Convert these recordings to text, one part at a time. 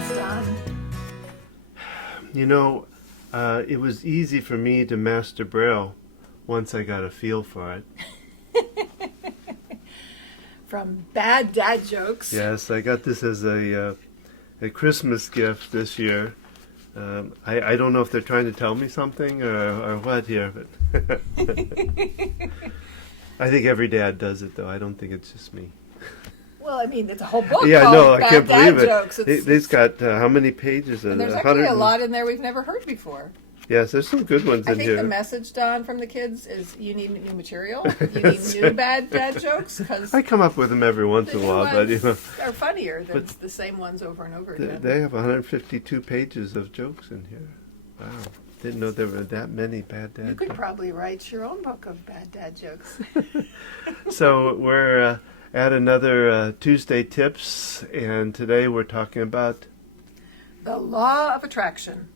Yes, Don. You know, it was easy for me to master Braille once I got a feel for it. From bad dad jokes. Yes, I got this as a Christmas gift this year. I don't know if they're trying to tell me something or what here, but I think every dad does it, though. I don't think it's just me. Well, I mean, it's a whole book Yeah, called no, I Bad can't Dad believe Jokes. it. It's got how many pages? And there's actually a lot in there we've never heard before. Yes, there's some good ones I in think here. the message, Don, from the kids is you need new material. You need new bad dad jokes. Because I come up with them every once in a while, but you know, are funnier than the same ones over and over again. they have 152 pages of jokes in here. Wow. Didn't know there were that many bad dad You could jokes. probably write your own book of bad dad jokes. So we're at another Tuesday Tips, and today we're talking about The law of attraction.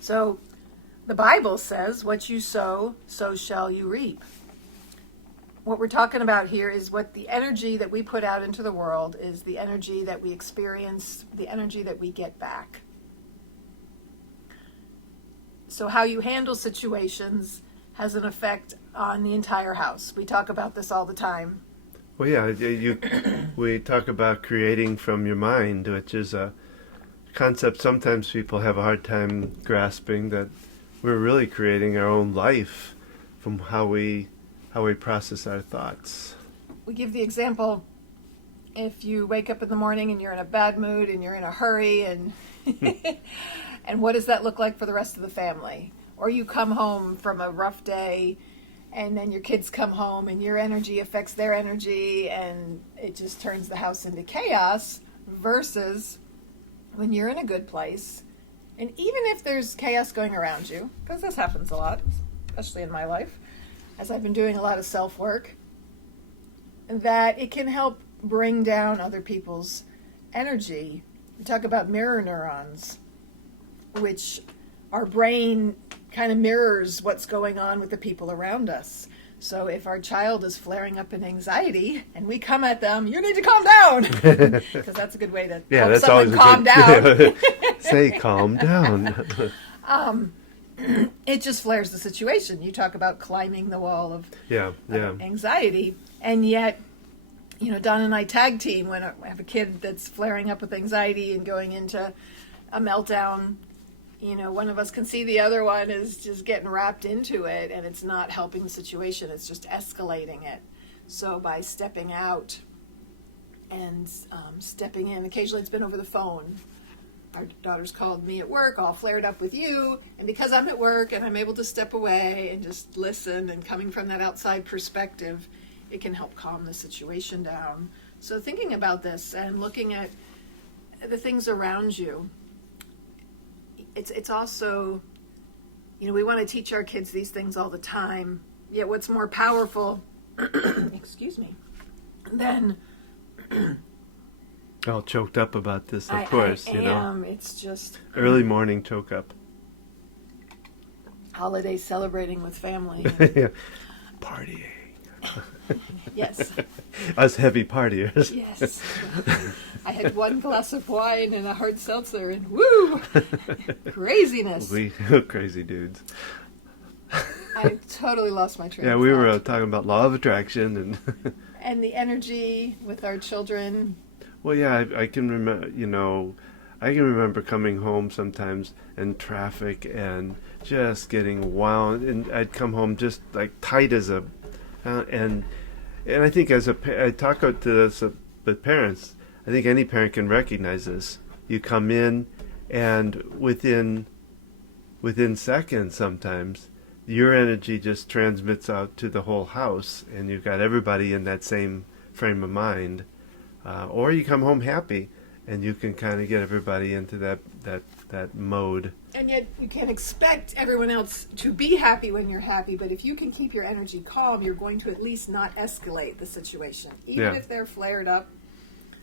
So, the Bible says, what you sow, so shall you reap. What we're talking about here is what the energy that we put out into the world is the energy that we experience, the energy that we get back. So how you handle situations has an effect on the entire house. We talk about this all the time. well, yeah, we talk about creating from your mind, which is a concept sometimes people have a hard time grasping, that we're really creating our own life from how we process our thoughts. We give the example, if you wake up in the morning and you're in a bad mood and you're in a hurry and and what does that look like for the rest of the family? Or you come home from a rough day and then your kids come home and your energy affects their energy and it just turns the house into chaos, versus when you're in a good place, and even if there's chaos going around you, because this happens a lot, especially in my life, as I've been doing a lot of self-work, that it can help bring down other people's energy. We talk about mirror neurons, which our brain kind of mirrors what's going on with the people around us. So if our child is flaring up in anxiety and we come at them, you need to calm down, because that's a good way to help that's someone always calm down. Say calm down. It just flares the situation. You talk about climbing the wall of anxiety, and yet, you know, Don and I tag team when I have a kid that's flaring up with anxiety and going into a meltdown. You know, one of us can see the other one is just getting wrapped into it, and it's not helping the situation. It's just escalating it. So by stepping out and stepping in, occasionally it's been over the phone. Our daughter's called me at work, all flared up with you, and because I'm at work and I'm able to step away and just listen, and coming from that outside perspective, it can help calm the situation down. So thinking about this and looking at the things around you, it's also, you know, we want to teach our kids these things all the time, yet what's more powerful, excuse me, than... All choked up about this, of course, I you know. It's just... Early morning choke up. Holiday celebrating with family. Yeah. Partying. Yes. Us heavy partiers. Yes. I had one glass of wine and a hard seltzer, and woo! Craziness. We crazy dudes. I totally lost my train of we thought. were talking about law of attraction and and the energy with our children. Well, yeah, I can remember. You know, I can remember coming home sometimes in traffic and just getting wound, and I'd come home just like tight as a, and I think I talk to this with parents. I think any parent can recognize this. You come in, and within seconds, sometimes your energy just transmits out to the whole house, and you've got everybody in that same frame of mind. Or you come home happy, and you can kind of get everybody into that mode. And yet you can't expect everyone else to be happy when you're happy, but if you can keep your energy calm, you're going to at least not escalate the situation, even if they're flared up.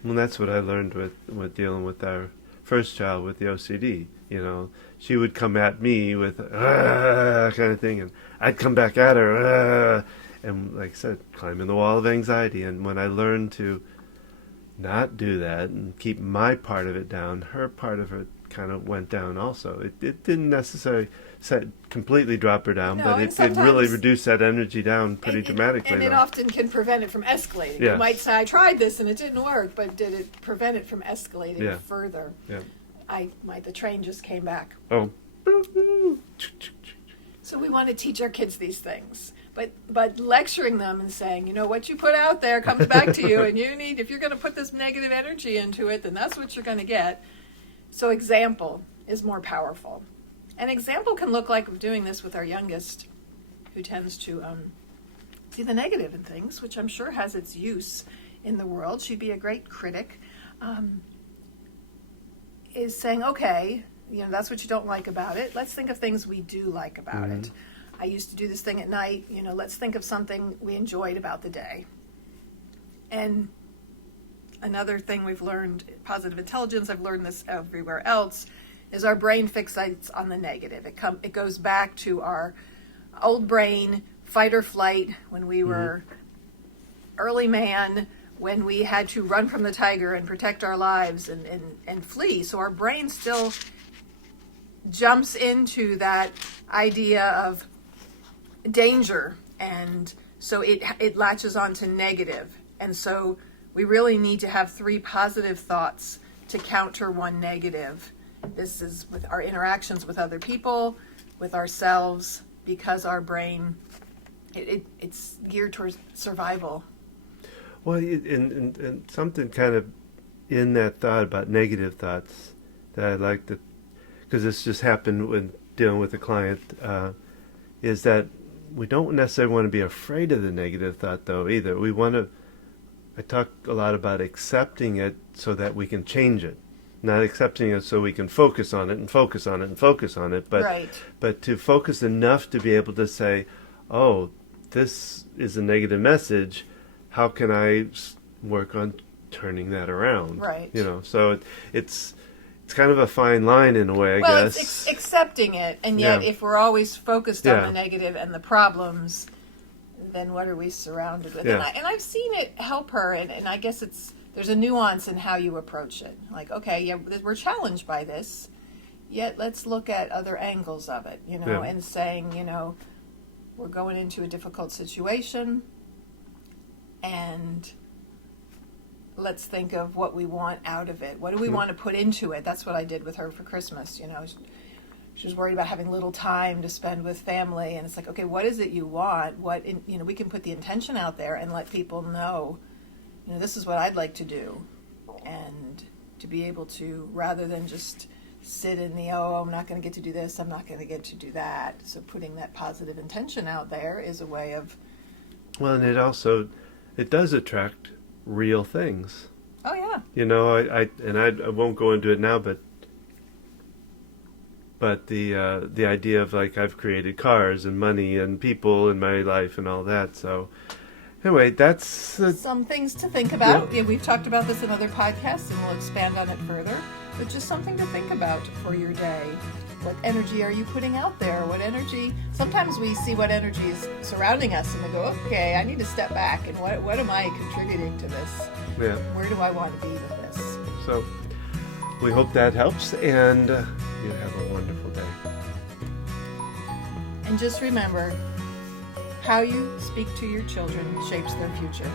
Well, that's what I learned with dealing with our first child with the OCD. You know, she would come at me with kind of thing, and I'd come back at her, and like I said, climbing the wall of anxiety. And when I learned to not do that and keep my part of it down, her part of it kind of went down also. It didn't necessarily completely drop her down, No, but and it did really sometimes- reduce that energy down pretty dramatically. And it though. often can prevent it from escalating. You Yes. might say, I tried this and it didn't work, but did it prevent it from escalating Yeah. further? Yeah. The train just came back. Oh. So we want to teach our kids these things. But lecturing them and saying, what you put out there comes back to you, and if you're going to put this negative energy into it, then that's what you're going to get. So example is more powerful. An example can look like doing this with our youngest, who tends to see the negative in things, which I'm sure has its use in the world. She'd be a great critic. Is saying, okay, that's what you don't like about it. Let's think of things we do like about it. I used to do this thing at night. Let's think of something we enjoyed about the day. And another thing we've learned, positive intelligence, I've learned this everywhere else, is our brain fixates on the negative. It goes back to our old brain, fight or flight, when we were early man, when we had to run from the tiger and protect our lives and flee. So our brain still jumps into that idea of danger, and so it latches on to negative. And so we really need to have 3 positive thoughts to counter 1 negative. This is with our interactions with other people, with ourselves, because our brain, it's geared towards survival. Well, and something kind of in that thought about negative thoughts that I like to, because this just happened when dealing with a client, is that we don't necessarily want to be afraid of the negative thought, though, either. I talk a lot about accepting it so that we can change it. Not accepting it so we can focus on it and focus on it and focus on it, but Right. but to focus enough to be able to say, oh, this is a negative message. How can I work on turning that around? Right. So it's kind of a fine line in a way, I guess. It's accepting it, and yet Yeah. if we're always focused on Yeah. the negative and the problems, then what are we surrounded with? Yeah. And I've seen it help her, and I guess there's a nuance in how you approach it. Like, okay, yeah, we're challenged by this, yet let's look at other angles of it, Yeah. and saying, we're going into a difficult situation, and let's think of what we want out of it. What do we want to put into it? That's what I did with her for Christmas. She was worried about having little time to spend with family, and it's like, okay, what is it you want? We can put the intention out there and let people know, this is what I'd like to do, and to be able to, rather than just sit in the, I'm not going to get to do this, I'm not going to get to do that. So putting that positive intention out there is a way of. Well, and it does attract real things. Oh yeah. I won't go into it now, but the idea of, like, I've created cars and money and people in my life and all that. So anyway, that's some things to think about. Yeah, we've talked about this in other podcasts, and we'll expand on it further. But just something to think about for your day. What energy are you putting out there? What energy? Sometimes we see what energy is surrounding us, and we go, okay, I need to step back. And what am I contributing to this? yeah. Where do I want to be with this? So we hope that helps, and you have a wonderful day. And just remember, how you speak to your children shapes their future.